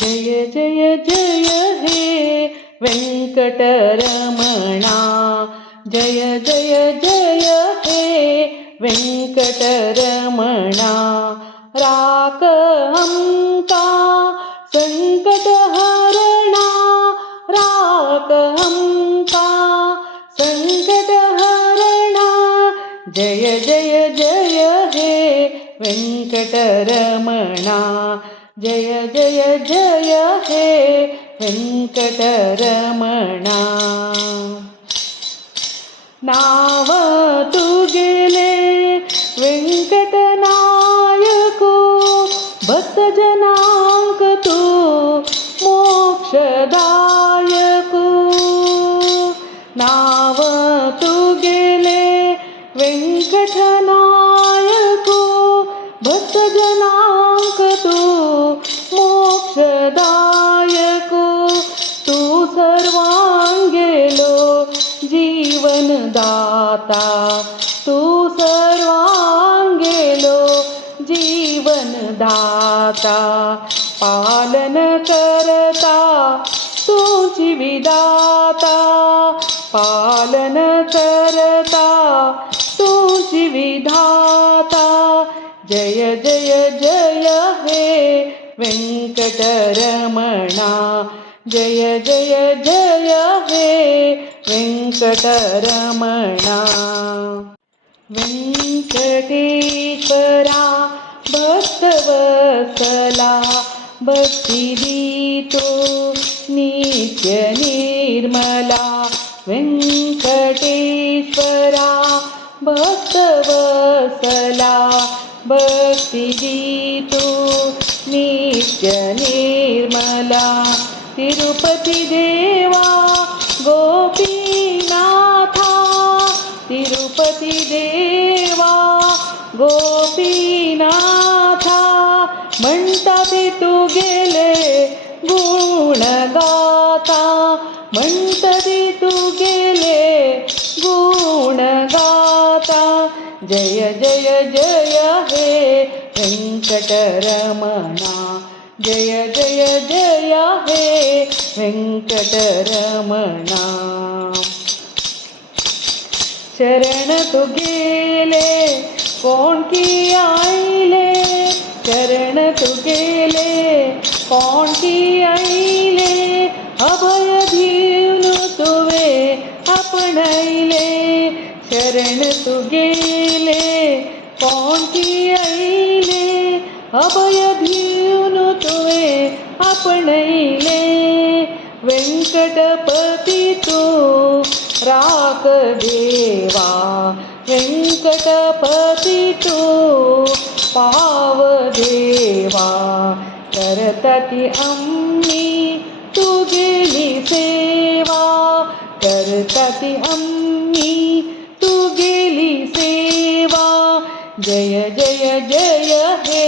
जय जय जय हे वेंकटरमणा। जय जय जय हे वेंकटरमणा। राकहंका संकटहरणा। राकहंका संकटहरणा। जय जय जय हे वेंकटरमणा। जय जय जय हे वेंकटरमणा। नाव तुझेले वेंकटनायको। भक्तजनांक तू मोक्षदायको। नाव तुझेले वेंकटनायको। भक्तजनांक तू मोक्षदायको। तू सर्वांगेलो जीवनदाता। तू सर्वांगेलो जीवनदाता। पालन करता तुझी विधाता। पालन करता तुझी विधाता। जय जय जय हे वेंकटरमणा। जय जय जय हे वेंकटरमणा। वेंकटेश्वरा भक्तवत्सला। भक्ति दीतो नित्य निर्मला। वेंकटेश्वरा भक्तवत्सला। भक्ति दीतो नित्य निर्मला। तिरुपति देवा गोपीनाथा। तिरुपति देवा गोपीनाथा। म्हणतात तू गेले गुणगाता। म्हणतात तू गेले गुणगाता। जय जय जय हे वेंकटरमणा। जय जय जय हे वेंकटरमणा। शरण तू गेले कोण की आईले। शरण तू गेले कोण की आईले। अभय धीन तुवे आपणैले। शरण तू गेले कोण की आईले। अभय धीन तुवे आपणैले। वेंकटपती तू राख देवा। वेंकटपती तू पाव देवा। करताती आम्ही तू गेली सेवा। करताती आम्ही तू गेली सेवा। जय जय जय हे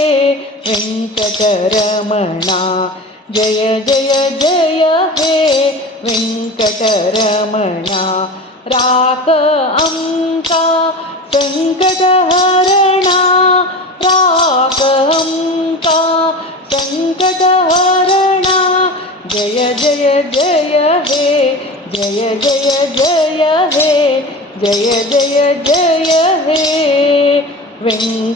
वेंकटरमणा। जय जय जय हे वेंकटरमणा। राकहंका संकटहरणा। राकहंका संकटहरणा। जय जय जय हे जय जय जय हे जय जय जय हे वेंकटरमणा।